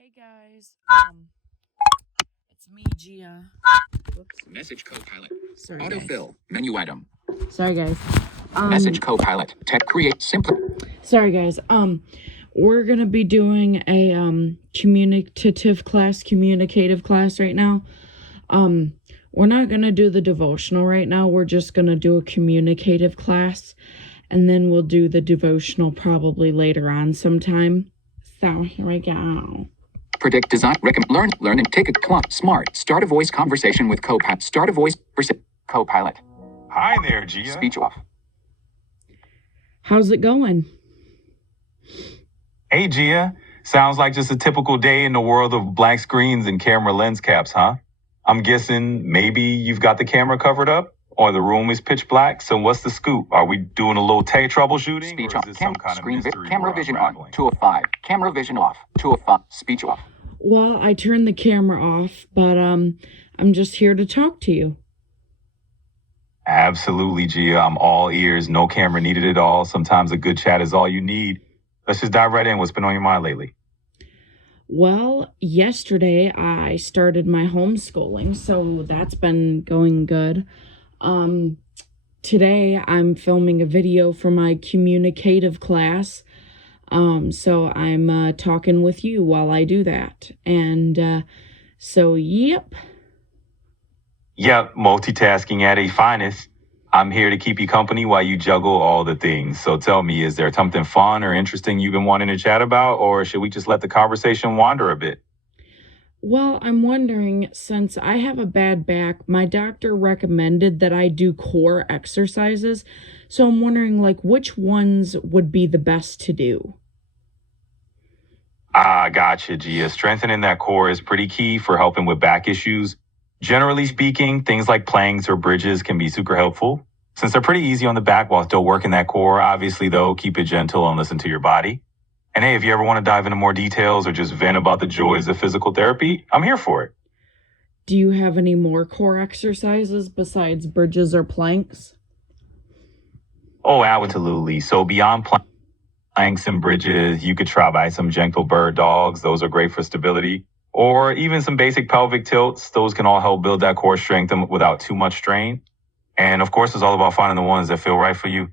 Hey guys, it's me, Gia. Whoops. Message Copilot. Sorry, Autofill. guys. Menu item. Sorry, guys. Message Copilot. Tech create simple. Sorry, guys. We're gonna be doing a communicative class right now. We're not gonna do the devotional right now. We're just gonna do a communicative class, and then we'll do the devotional probably later on sometime. So here we go. Predict, design, recommend, learn, and take a clock. Smart. Start a voice conversation with Copilot. Start a voice Copilot. Hi there, Gia. Speech off. How's it going? Hey, Gia. Sounds like just a typical day in the world of black screens and camera lens caps, huh? I'm guessing maybe you've got the camera covered up or the room is pitch black. So what's the scoop? Are we doing a little tech troubleshooting? Speech or off. is this some kind of mystery Camera we're vision on. unraveling? 2 of 5. Camera vision off. 2 of 5. Speech off. Well, I turned the camera off, but I'm just here to talk to you. Absolutely, Gia. I'm all ears. No camera needed at all. Sometimes a good chat is all you need. Let's just dive right in. What's been on your mind lately? Well, yesterday I started my homeschooling, so that's been going good. Today I'm filming a video for my communicative class. So I'm talking with you while I do that. And so, yep. Yep, multitasking at a finest. I'm here to keep you company while you juggle all the things. So tell me, is there something fun or interesting you've been wanting to chat about, or should we just let the conversation wander a bit? Well, I'm wondering, since I have a bad back, my doctor recommended that I do core exercises. So I'm wondering, like, which ones would be the best to do? Gotcha, Gia. Strengthening that core is pretty key for helping with back issues. Generally speaking, things like planks or bridges can be super helpful. Since they're pretty easy on the back while still working that core, obviously, though, keep it gentle and listen to your body. And hey, if you ever want to dive into more details or just vent about the joys of physical therapy, I'm here for it. Do you have any more core exercises besides bridges or planks? Oh, absolutely. So beyond planks and bridges, you could try by some gentle bird dogs. Those are great for stability. Or even some basic pelvic tilts. Those can all help build that core strength without too much strain. And of course, it's all about finding the ones that feel right for you.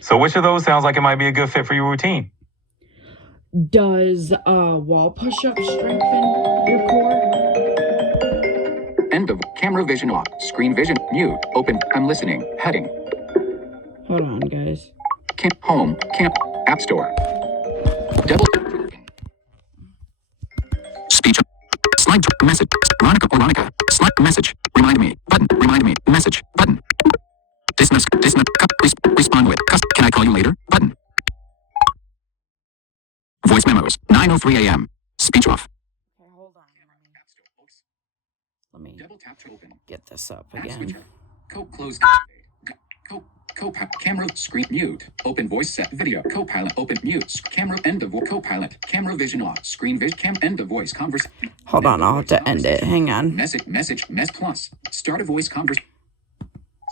So which of those sounds like it might be a good fit for your routine? Does wall push-ups strengthen your core? End of camera vision off. Screen vision mute. Open. I'm listening. Heading. Hold on, guys. Home. App Store. Double. Speech. Slide message. Veronica. Slide message. Remind me. Button. Remind me. Message. Button. Dismiss. Respond with. Can I call you later? Button. Voice memos. 9:03 a.m. Speech off. Okay, hold on. Let me Double tap to open. get this up again. Close. Camera screen mute. Open voice set video. Copilot open mute. Camera end of Copilot. Camera vision off. Screen vision end of voice conversation. Hold on, I'll have to end it. Hang on. Message plus. Start a voice conversation.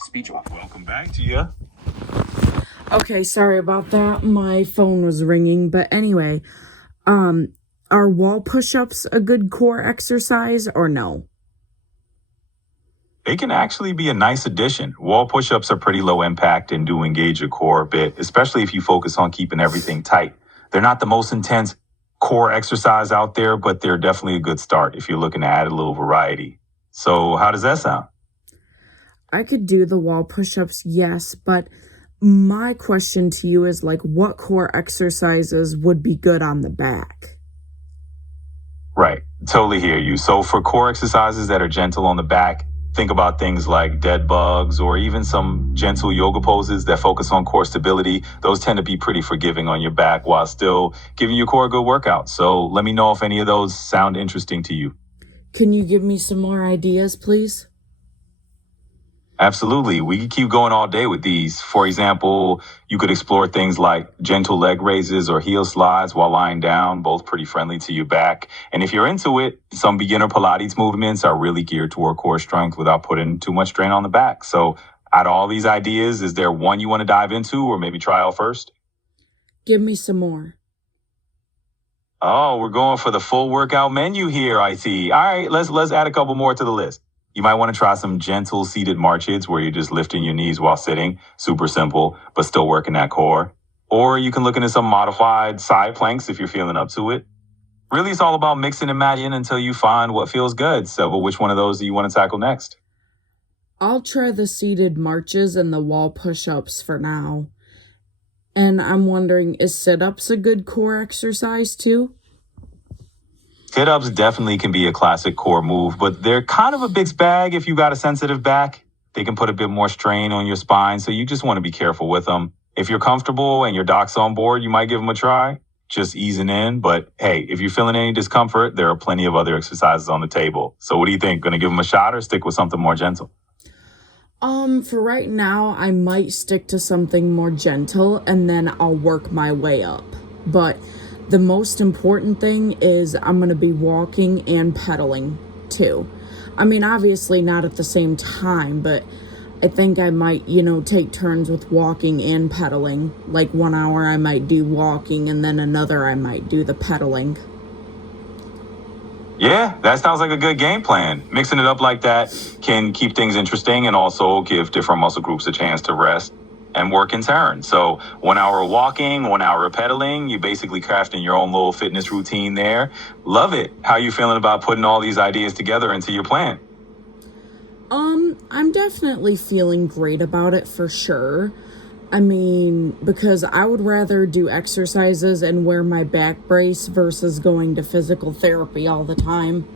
Speech off. Welcome back, Gia. Okay, sorry about that. My phone was ringing, but anyway, are wall push-ups a good core exercise or no? They can actually be a nice addition. Wall push-ups are pretty low impact and do engage your core a bit, especially if you focus on keeping everything tight. They're not the most intense core exercise out there, but they're definitely a good start if you're looking to add a little variety. So how does that sound? I could do the wall push-ups, yes, but my question to you is, like, what core exercises would be good on the back? Right. Totally hear you. So for core exercises that are gentle on the back, think about things like dead bugs or even some gentle yoga poses that focus on core stability. Those tend to be pretty forgiving on your back while still giving your core a good workout. So let me know if any of those sound interesting to you. Can you give me some more ideas, please? Absolutely. We can keep going all day with these. For example, you could explore things like gentle leg raises or heel slides while lying down, both pretty friendly to your back. And if you're into it, some beginner Pilates movements are really geared toward core strength without putting too much strain on the back. So out of all these ideas, is there one you want to dive into or maybe try out first? Give me some more. Oh, we're going for the full workout menu here, I see. All right, let's add a couple more to the list. You might want to try some gentle seated marches where you're just lifting your knees while sitting. Super simple, but still working that core. Or you can look into some modified side planks if you're feeling up to it. Really, it's all about mixing and matching until you find what feels good. So, which one of those do you want to tackle next? I'll try the seated marches and the wall push-ups for now. And I'm wondering, is sit-ups a good core exercise too? Sit-ups definitely can be a classic core move, but they're kind of a mixed bag if you got a sensitive back. They can put a bit more strain on your spine, so you just want to be careful with them. If you're comfortable and your doc's on board, you might give them a try, just easing in. But hey, if you're feeling any discomfort, there are plenty of other exercises on the table. So what do you think? Going to give them a shot or stick with something more gentle? For right now, I might stick to something more gentle and then I'll work my way up. But the most important thing is I'm going to be walking and pedaling too. I mean, obviously not at the same time, but I think I might, take turns with walking and pedaling. Like 1 hour I might do walking and then another I might do the pedaling. Yeah, that sounds like a good game plan. Mixing it up like that can keep things interesting and also give different muscle groups a chance to rest and work in turn. So 1 hour of walking, 1 hour of pedaling, you basically crafting your own little fitness routine there. Love it. How you feeling about putting all these ideas together into your plan? I'm definitely feeling great about it for sure. I mean, because I would rather do exercises and wear my back brace versus going to physical therapy all the time.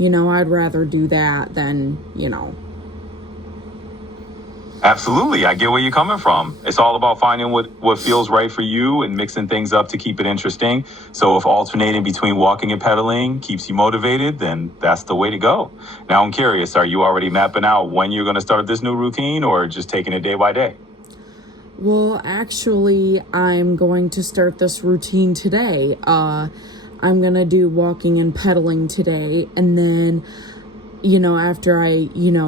I'd rather do that than. Absolutely. I get where you're coming from. It's all about finding what feels right for you and mixing things up to keep it interesting. So if alternating between walking and pedaling keeps you motivated, then that's the way to go. Now, I'm curious, are you already mapping out when you're going to start this new routine or just taking it day by day? Well, actually, I'm going to start this routine today. I'm going to do walking and pedaling today, and then, after I,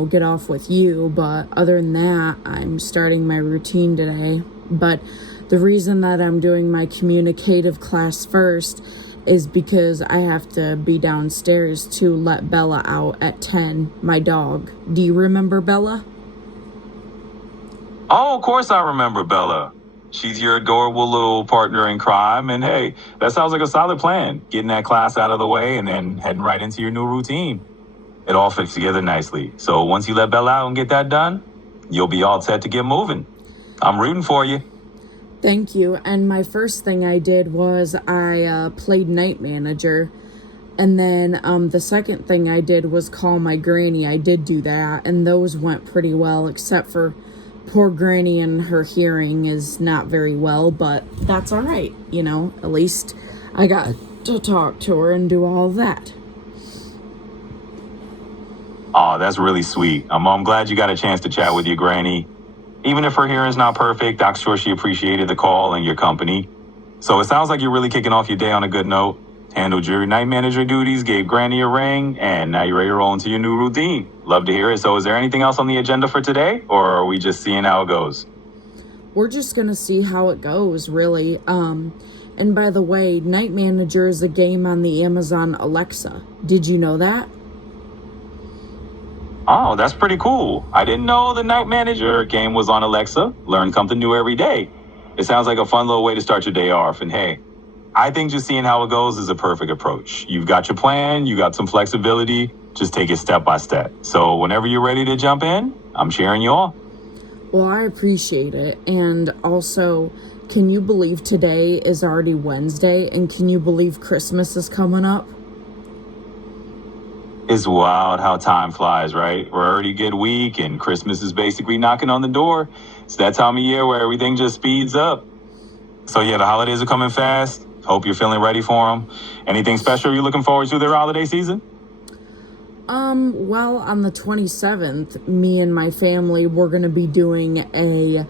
get off with you. But other than that, I'm starting my routine today. But the reason that I'm doing my communicative class first is because I have to be downstairs to let Bella out at 10, my dog. Do you remember Bella? Oh, of course I remember Bella. She's your adorable little partner in crime. And hey, that sounds like a solid plan. Getting that class out of the way and then heading right into your new routine. It all fits together nicely. So once you let Bella out and get that done, you'll be all set to get moving. I'm rooting for you. Thank you. And my first thing I did was I played Night Manager. And then the second thing I did was call my granny. I did do that. And those went pretty well, except for poor granny and her hearing is not very well. But that's all right. At least I got to talk to her and do all that. Oh, that's really sweet. I'm glad you got a chance to chat with your granny. Even if her hearing's not perfect, I'm sure she appreciated the call and your company. So it sounds like you're really kicking off your day on a good note. Handled your night manager duties, gave Granny a ring, and now you're ready to roll into your new routine. Love to hear it. So is there anything else on the agenda for today, or are we just seeing how it goes? We're just going to see how it goes, really. And by the way, Night Manager is a game on the Amazon Alexa. Did you know that? Oh, that's pretty cool. I didn't know the Night Manager game was on Alexa. Learn something new every day. It sounds like a fun little way to start your day off. And hey, I think just seeing how it goes is a perfect approach. You've got your plan, you got some flexibility, just take it step by step. So whenever you're ready to jump in, I'm cheering you on. Well, I appreciate it. And also, can you believe today is already Wednesday? And can you believe Christmas is coming up? It's wild how time flies, right? We're already a good week and Christmas is basically knocking on the door. It's that time of year where everything just speeds up. So yeah, the holidays are coming fast. Hope you're feeling ready for them. Anything special you're looking forward to their holiday season? Well, on the 27th, me and my family, we're going to be doing a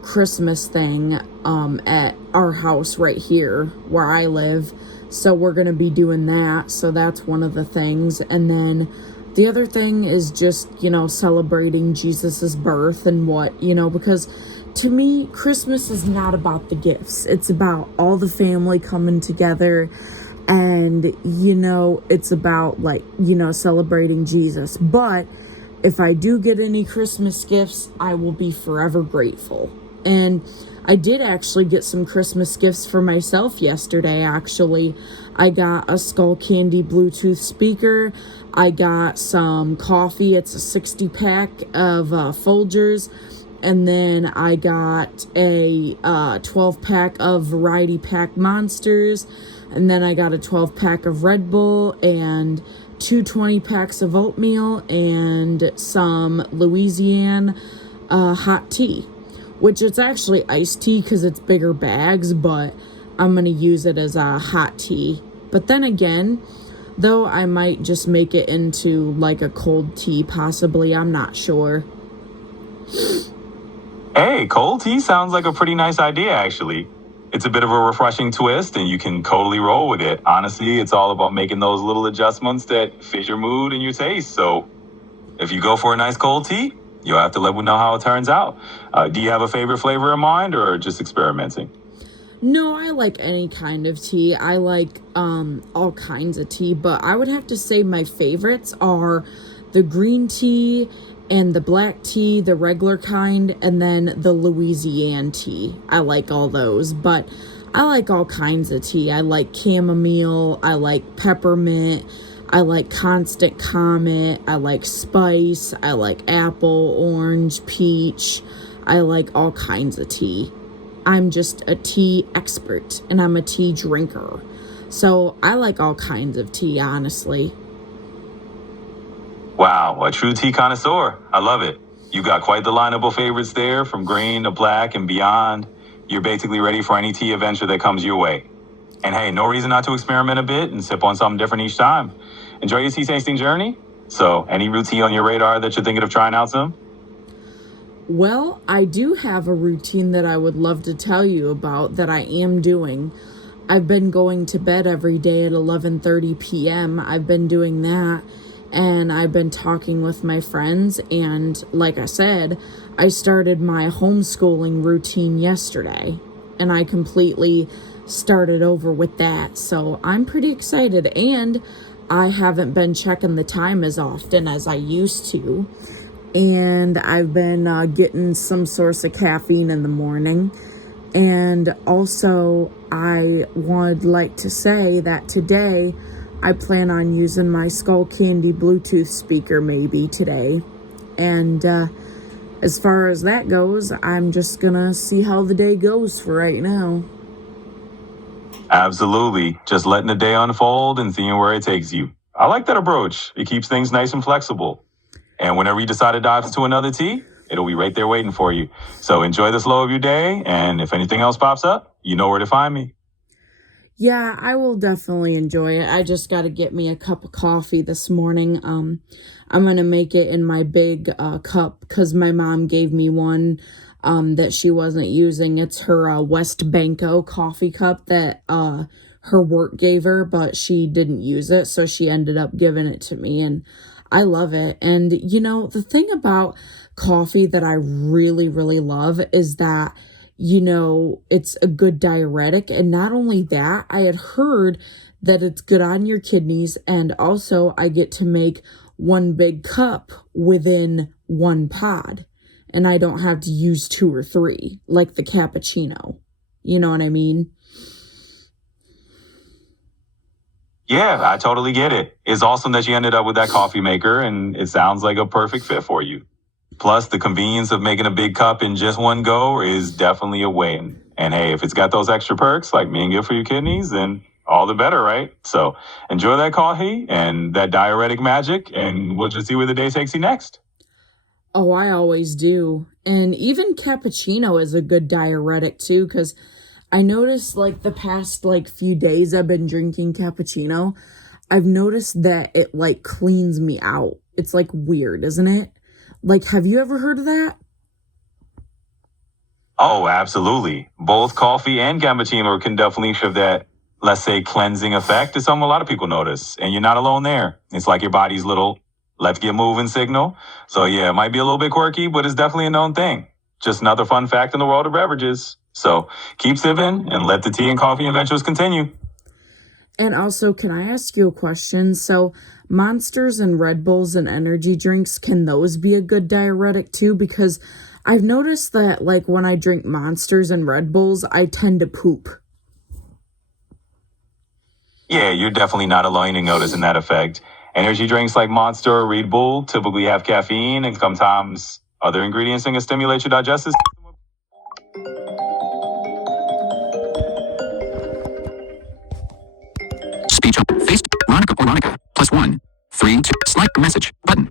Christmas thing, at our house right here where I live. So we're going to be doing that. So that's one of the things. And then the other thing is just, celebrating Jesus's birth and what, because to me, Christmas is not about the gifts. It's about all the family coming together, And, it's about, like, celebrating Jesus. But if I do get any Christmas gifts, I will be forever grateful. And I did actually get some Christmas gifts for myself yesterday, actually. I got a Skull Candy Bluetooth speaker. I got some coffee. It's a 60-pack of Folgers. And then I got a 12-pack of Variety Pack Monsters. And then I got a 12-pack of Red Bull and 2 20-packs of oatmeal and some Louisiana hot tea. Which it's actually iced tea because it's bigger bags, but I'm going to use it as a hot tea. But then again, though, I might just make it into like a cold tea, possibly. I'm not sure. Hey, cold tea sounds like a pretty nice idea, actually. It's a bit of a refreshing twist, and you can totally roll with it. Honestly, it's all about making those little adjustments that fit your mood and your taste. So if you go for a nice cold tea, you'll have to let me know how it turns out. Do you have a favorite flavor in mind or just experimenting? No, I like any kind of tea. I like all kinds of tea, but I would have to say my favorites are the green tea and the black tea, the regular kind, and then the Louisiana tea. I like all those, but I like all kinds of tea. I like chamomile, I like peppermint, I like Constant Comet, I like spice, I like apple, orange, peach. I like all kinds of tea. I'm just a tea expert and I'm a tea drinker. So I like all kinds of tea, honestly. Wow, a true tea connoisseur. I love it. You got quite the lineup of favorites there, from green to black and beyond. You're basically ready for any tea adventure that comes your way. And hey, no reason not to experiment a bit and sip on something different each time. Enjoy your tea tasting journey. So, any routine on your radar that you're thinking of trying out soon? Well, I do have a routine that I would love to tell you about that I am doing. I've been going to bed every day at 11:30 p.m. I've been doing that, and I've been talking with my friends, and like I said, I started my homeschooling routine yesterday, and I completely started over with that. So I'm pretty excited, and I haven't been checking the time as often as I used to. And I've been getting some source of caffeine in the morning. And also, I would like to say that today I plan on using my Skull Candy Bluetooth speaker maybe today. And as far as that goes, I'm just gonna see how the day goes for right now. Absolutely. Just letting the day unfold and seeing where it takes you. I like that approach. It keeps things nice and flexible. And whenever you decide to dive into another tea, it'll be right there waiting for you. So enjoy the flow of your day. And if anything else pops up, you know where to find me. Yeah, I will definitely enjoy it. I just got to get me a cup of coffee this morning. I'm going to make it in my big cup because my mom gave me one that she wasn't using. It's her West Banco coffee cup that her work gave her, but she didn't use it, so she ended up giving it to me, and I love it. And, the thing about coffee that I really, really love is that, it's a good diuretic. And not only that, I had heard that it's good on your kidneys. And also I get to make one big cup within one pod. And I don't have to use 2 or 3 like the cappuccino. You know what I mean? Yeah, I totally get it. It's awesome that you ended up with that coffee maker, and it sounds like a perfect fit for you. Plus, the convenience of making a big cup in just one go is definitely a win. And hey, if it's got those extra perks like being good for your kidneys, then all the better, right? So enjoy that coffee and that diuretic magic, and we'll just see where the day takes you next. Oh, I always do. And even cappuccino is a good diuretic too, because I noticed like the past few days I've been drinking cappuccino, I've noticed that it cleans me out. It's weird, isn't it? Have you ever heard of that? Oh, absolutely. Both coffee and cappuccino can definitely have that, let's say, cleansing effect. It's something a lot of people notice, and you're not alone there. It's like your body's little let's get moving signal. So yeah, it might be a little bit quirky, but it's definitely a known thing. Just another fun fact in the world of beverages. So keep sipping and let the tea and coffee adventures continue. And also, can I ask you a question? So, Monsters and Red Bulls and energy drinks, can those be a good diuretic too? Because I've noticed that, like, when I drink Monsters and Red Bulls, I tend to poop. Yeah, you're definitely not alone in noticing that effect. Energy drinks like Monster or Red Bull typically have caffeine and sometimes other ingredients that can stimulate your digestive system. Speech up. Face. Ronica or Ronica. +1. 3. 2. Slide message. Button.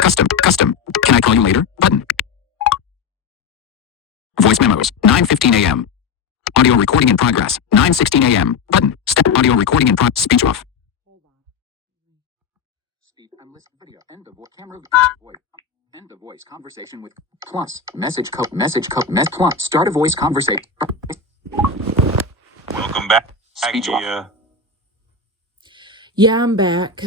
Custom. Custom. Can I call you later? Button. Voice memos. 9:15 a.m. Audio recording in progress. 9:16 a.m. Button. Step. Audio recording in progress. Speech off. Speech and list video. End of voice. Camera. Voice. End of voice conversation with plus message code plus start a voice conversation. Welcome back. Speech off. Gia. Yeah, I'm back.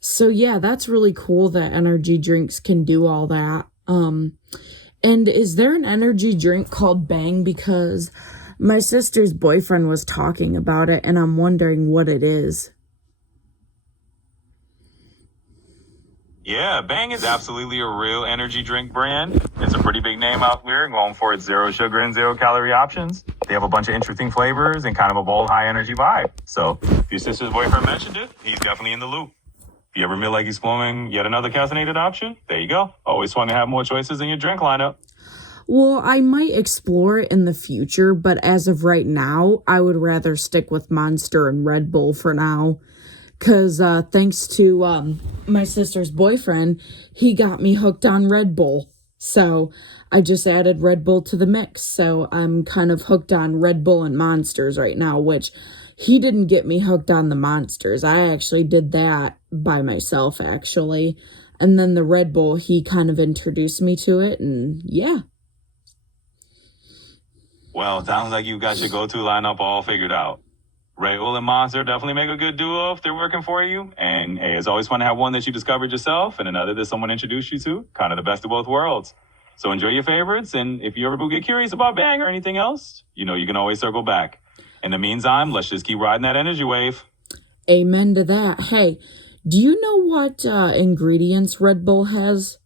So yeah, that's really cool that energy drinks can do all that. And is there an energy drink called Bang? Because my sister's boyfriend was talking about it, and I'm wondering what it is. Yeah, Bang is absolutely a real energy drink brand. It's a pretty big name out there, going for its 0 sugar and 0 calorie options. They have a bunch of interesting flavors and kind of a bold, high energy vibe. So if your sister's boyfriend mentioned it, he's definitely in the loop. If you ever feel like exploring yet another caffeinated option, there you go. Always fun to have more choices in your drink lineup. Well, I might explore it in the future, but as of right now, I would rather stick with Monster and Red Bull for now. Because thanks to my sister's boyfriend, he got me hooked on Red Bull. So I just added Red Bull to the mix. So I'm kind of hooked on Red Bull and Monsters right now, which he didn't get me hooked on the Monsters. I actually did that by myself, actually. And then the Red Bull, he kind of introduced me to it. And yeah. Well, sounds like you got your go-to lineup all figured out. Red Bull and Monster definitely make a good duo if they're working for you. And hey, it's always fun to have one that you discovered yourself and another that someone introduced you to. Kind of the best of both worlds. So enjoy your favorites. And if you ever do get curious about Bang or anything else, you know you can always circle back. In the meantime, let's just keep riding that energy wave. Amen to that. Hey, do you know what ingredients Red Bull has?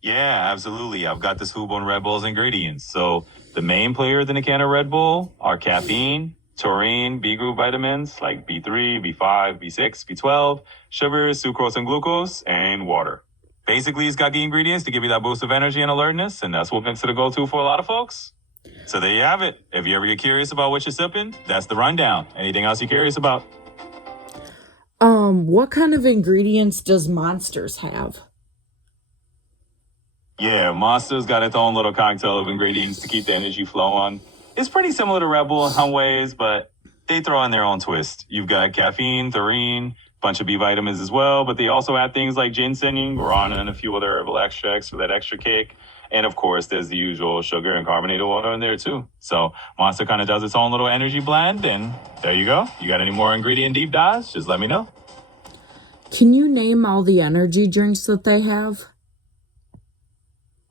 Yeah, absolutely. I've got this Hoop on Red Bull's ingredients. So the main players in a can of Red Bull are caffeine, taurine, B group vitamins like B3, B5, B6, B12, sugars, sucrose and glucose, and water. Basically, it's got the ingredients to give you that boost of energy and alertness, and that's what makes it a go-to for a lot of folks. So there you have it. If you ever get curious about what you're sipping, that's the rundown. Anything else you're curious about? What kind of ingredients does Monsters have? Yeah, Monster's got its own little cocktail of ingredients to keep the energy flowing. It's pretty similar to Red Bull in some ways, but they throw in their own twist. You've got caffeine, taurine, bunch of B vitamins as well, but they also add things like ginseng, guarana, and a few other herbal extracts for that extra kick. And of course, there's the usual sugar and carbonated water in there too. So Monster kind of does its own little energy blend, and there you go. You got any more ingredient deep dives? Just let me know. Can you name all the energy drinks that they have?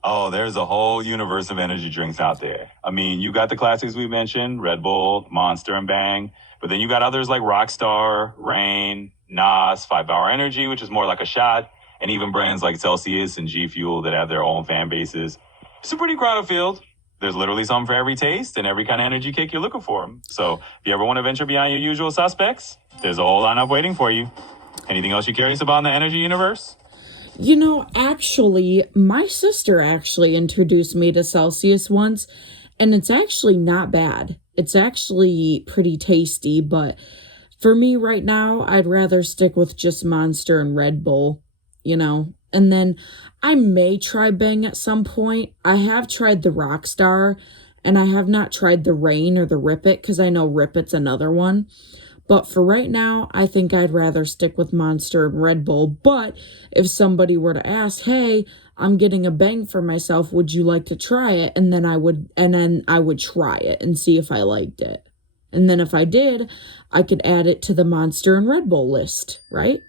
Oh, there's a whole universe of energy drinks out there. I mean, you got the classics we mentioned, Red Bull, Monster, and Bang. But then you got others like Rockstar, Reign, NOS, 5 Hour Energy, which is more like a shot, and even brands like Celsius and G Fuel that have their own fan bases. It's a pretty crowded field. There's literally something for every taste and every kind of energy kick you're looking for. So if you ever want to venture beyond your usual suspects, there's a whole lineup waiting for you. Anything else you're curious about in the energy universe? You know, actually, my sister actually introduced me to Celsius once, and it's actually not bad. It's actually pretty tasty, but for me right now, I'd rather stick with just Monster and Red Bull, you know. And then I may try Bang at some point. I have tried the Rockstar, and I have not tried the Reign or the Rip It, because I know Rip It's another one. But for right now, I think I'd rather stick with Monster and Red Bull. But if somebody were to ask, hey, I'm getting a Bang for myself, would you like to try it? And then I would try it and see if I liked it. And then if I did, I could add it to the Monster and Red Bull list, right?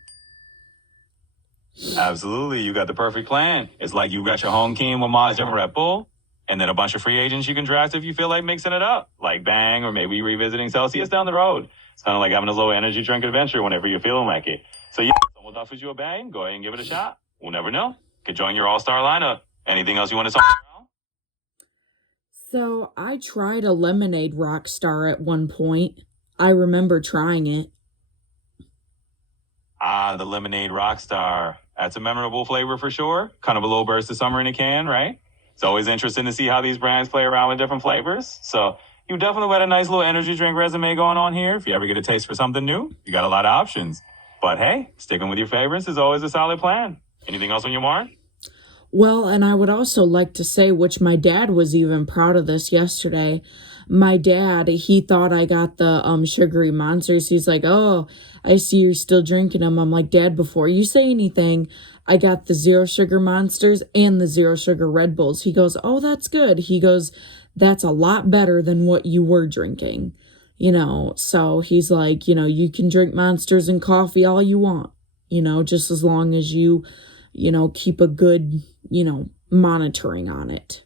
Absolutely. You got the perfect plan. It's like you got your home team with Monster and Red Bull. And then a bunch of free agents you can draft if you feel like mixing it up, like Bang or maybe revisiting Celsius down the road. It's kind of like having a little energy drink adventure whenever you're feeling like it. So yeah, if someone offers you a Bang, go ahead and give it a shot. We'll never know. Could join your all-star lineup. Anything else you want to talk about? So I tried a lemonade Rockstar at one point. I remember trying it. Ah, the lemonade Rockstar. That's a memorable flavor for sure. Kind of a little burst of summer in a can, right? It's always interesting to see how these brands play around with different flavors. So you definitely got a nice little energy drink resume going on here. If you ever get a taste for something new, you got a lot of options. But hey, sticking with your favorites is always a solid plan. Anything else on your mind? Well, and I would also like to say, which my dad was even proud of this yesterday. My dad, he thought I got the sugary monsters. He's like, "Oh, I see you're still drinking them." I'm like, "Dad, before you say anything, I got the zero sugar monsters and the zero sugar Red Bulls." He goes, "Oh, that's good." He goes, "That's a lot better than what you were drinking." So he's like, you can drink monsters and coffee all you want, just as long as you, keep a good, monitoring on it.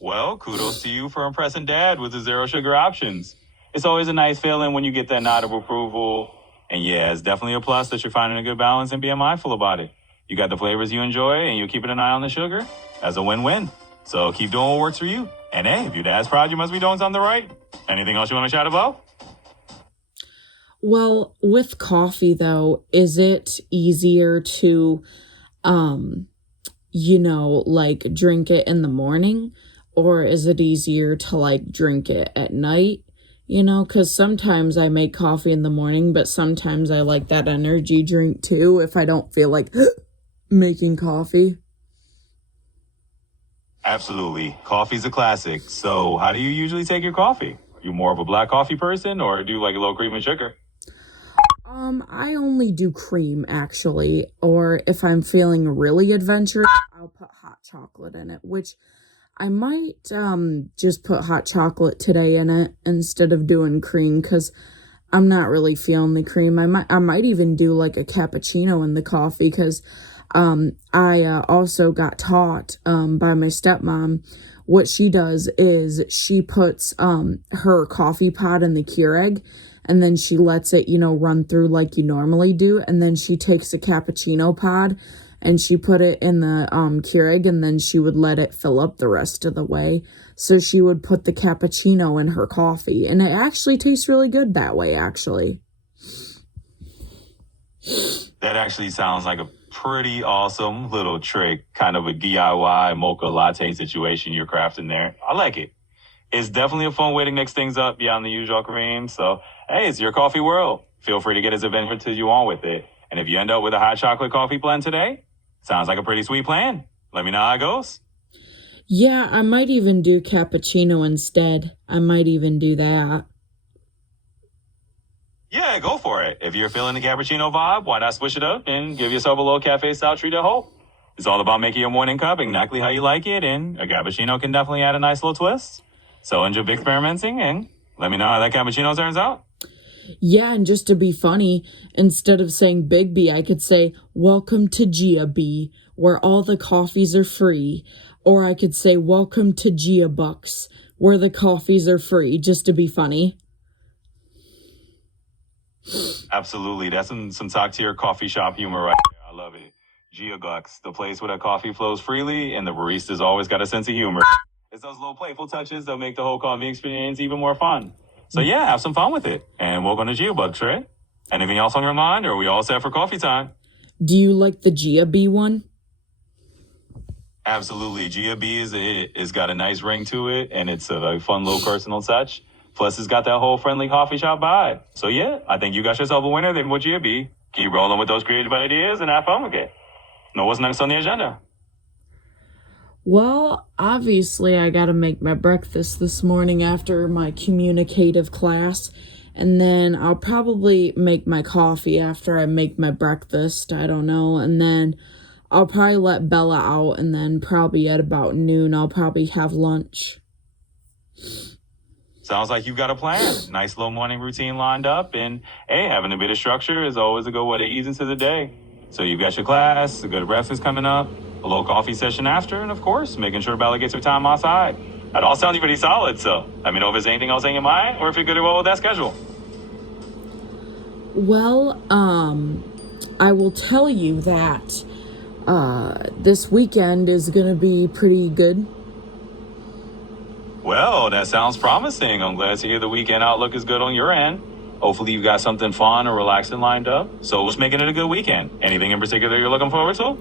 Well, kudos to you for impressing Dad with the zero sugar options. It's always a nice feeling when you get that nod of approval. And yeah, it's definitely a plus that you're finding a good balance and being mindful about it. You got the flavors you enjoy and you're keeping an eye on the sugar. That's a win-win. So keep doing what works for you. And hey, if your dad's proud, you must be doing something right. Anything else you want to shout about? Well, with coffee though, is it easier to, drink it in the morning? Or is it easier to drink it at night? Because sometimes I make coffee in the morning, but sometimes I like that energy drink too if I don't feel like making coffee. Absolutely. Coffee's a classic. So how do you usually take your coffee? Are you more of a black coffee person or do you like a little cream and sugar? I only do cream actually, or if I'm feeling really adventurous, I'll put hot chocolate in it, which I might just put hot chocolate today in it instead of doing cream because I'm not really feeling the cream. I might even do like a cappuccino in the coffee because I also got taught by my stepmom. What she does is she puts her coffee pod in the Keurig and then she lets it, run through like you normally do. And then she takes a cappuccino pod and she put it in the Keurig and then she would let it fill up the rest of the way. So she would put the cappuccino in her coffee. And it actually tastes really good that way, actually. That actually sounds like a pretty awesome little trick, kind of a DIY mocha latte situation you're crafting there. I like it. It's definitely a fun way to mix things up beyond the usual cream. So, hey, it's your coffee world. Feel free to get as adventurous as you want with it. And if you end up with a hot chocolate coffee blend today, sounds like a pretty sweet plan. Let me know how it goes. Yeah, I might even do cappuccino instead. I might even do that. Yeah, go for it. If you're feeling the cappuccino vibe, why not switch it up and give yourself a little cafe-style treat at home? It's all about making your morning cup exactly how you like it, and a cappuccino can definitely add a nice little twist. So enjoy experimenting, and let me know how that cappuccino turns out. Yeah, and just to be funny, instead of saying Big B, I could say, "Welcome to Gia B, where all the coffees are free." Or I could say, "Welcome to Gia Bucks, where the coffees are free," just to be funny. Absolutely. That's some top-tier coffee shop humor right there. I love it. Gia Bucks, the place where the coffee flows freely and the barista's always got a sense of humor. It's those little playful touches that make the whole coffee experience even more fun. So yeah, have some fun with it. And welcome to Gia Bucks, right? Anything else on your mind, or are we all set for coffee time? Do you like the Gia B one? Absolutely. Gia B is it. It's got a nice ring to it, and it's a very fun little personal touch. Plus, it's got that whole friendly coffee shop vibe. So yeah, I think you got yourself a winner then with Gia B. Keep rolling with those creative ideas and have fun with it. Know what's next on the agenda? Well, obviously I gotta make my breakfast this morning after my communicative class. And then I'll probably make my coffee after I make my breakfast. I don't know. And then I'll probably let Bella out. And then probably at about noon, I'll probably have lunch. Sounds like you've got a plan. Nice little morning routine lined up. And hey, having a bit of structure is always a good way to ease into the day. So you've got your class, a good breakfast coming up. a little coffee session after, and of course, making sure Bella gets her time outside. That all sounds pretty solid, so let me know if there's anything else in your mind or if you're good to roll with that schedule. Well, I will tell you that this weekend is gonna be pretty good. Well, that sounds promising. I'm glad to hear the weekend outlook is good on your end. Hopefully you got something fun or relaxing lined up. So what's making it a good weekend? Anything in particular you're looking forward to?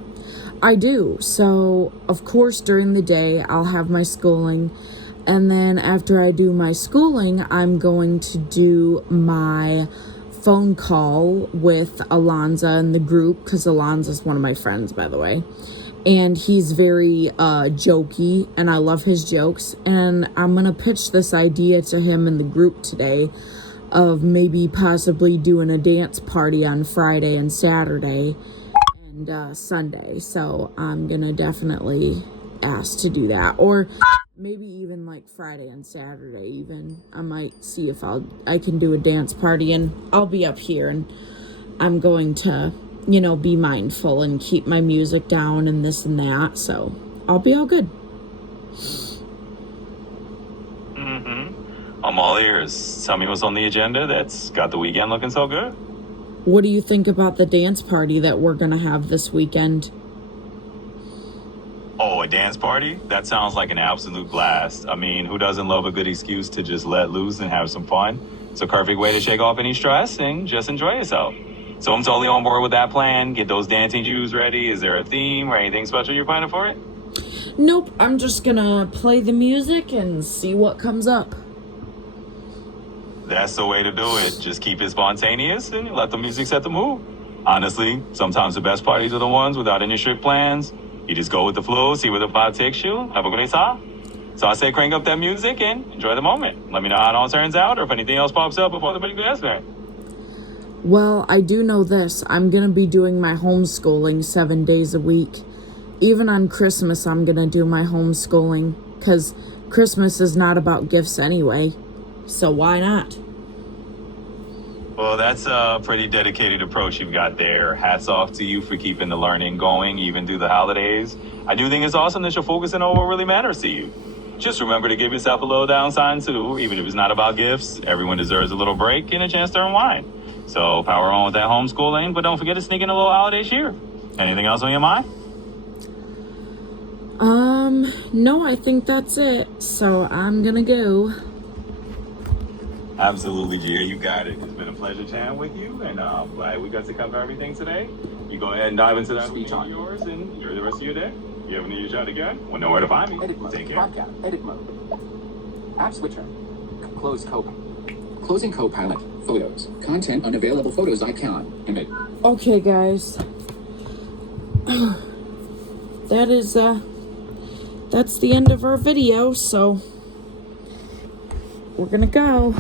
I do. So, of course, during the day, I'll have my schooling. And then after I do my schooling, I'm going to do my phone call with Alonza and the group, because Alonza's one of my friends, by the way. And he's very jokey, and I love his jokes. And I'm going to pitch this idea to him in the group today of maybe possibly doing a dance party on Friday and Saturday and Sunday. So I'm gonna definitely ask to do that, or maybe even like Friday and Saturday. Even I might see if I can do a dance party, and I'll be up here, and I'm going to, you know, be mindful and keep my music down and this and that. So I'll be all good. I'm all ears. Tell me what's on the agenda that's got the weekend looking so good. What do you think about the dance party that we're gonna have this weekend? Oh, a dance party? That sounds like an absolute blast. I mean, who doesn't love a good excuse to just let loose and have some fun? It's a perfect way to shake off any stress and just enjoy yourself. So I'm totally on board with that plan. Get those dancing shoes ready. Is there a theme or anything special you're planning for it? Nope, I'm just gonna play the music and see what comes up. That's the way to do it. Just keep it spontaneous and let the music set the mood. Honestly, sometimes the best parties are the ones without any strict plans. You just go with the flow, see where the vibe takes you, have a great time. So I say crank up that music and enjoy the moment. Let me know how it all turns out or if anything else pops up before the big guest man. Well, I do know this. I'm gonna be doing my homeschooling 7 days a week. Even on Christmas, I'm gonna do my homeschooling, because Christmas is not about gifts anyway. So why not? Well, that's a pretty dedicated approach you've got there. Hats off to you for keeping the learning going even through the holidays. I do think it's awesome that you're focusing on what really matters to you. Just remember to give yourself a little downtime too, even if it's not about gifts. Everyone deserves a little break and a chance to unwind. So power on with that homeschooling, but don't forget to sneak in a little holiday cheer. Anything else on your mind? No, I think that's it. So I'm gonna go. Absolutely, Gia. You got it. It's been a pleasure chatting with you, and I'm glad we got to cover everything today. You go ahead and dive into that Speech routine on. of yours and enjoy the rest of your day. If you ever need a shot again, well, know where to find me. Edit mode. Take care. Broadcast. Edit mode. App switcher. Close Copilot. Closing Copilot. Photos. Content unavailable. Photos icon. Image. Okay, guys. That is, that's the end of our video, so we're gonna go.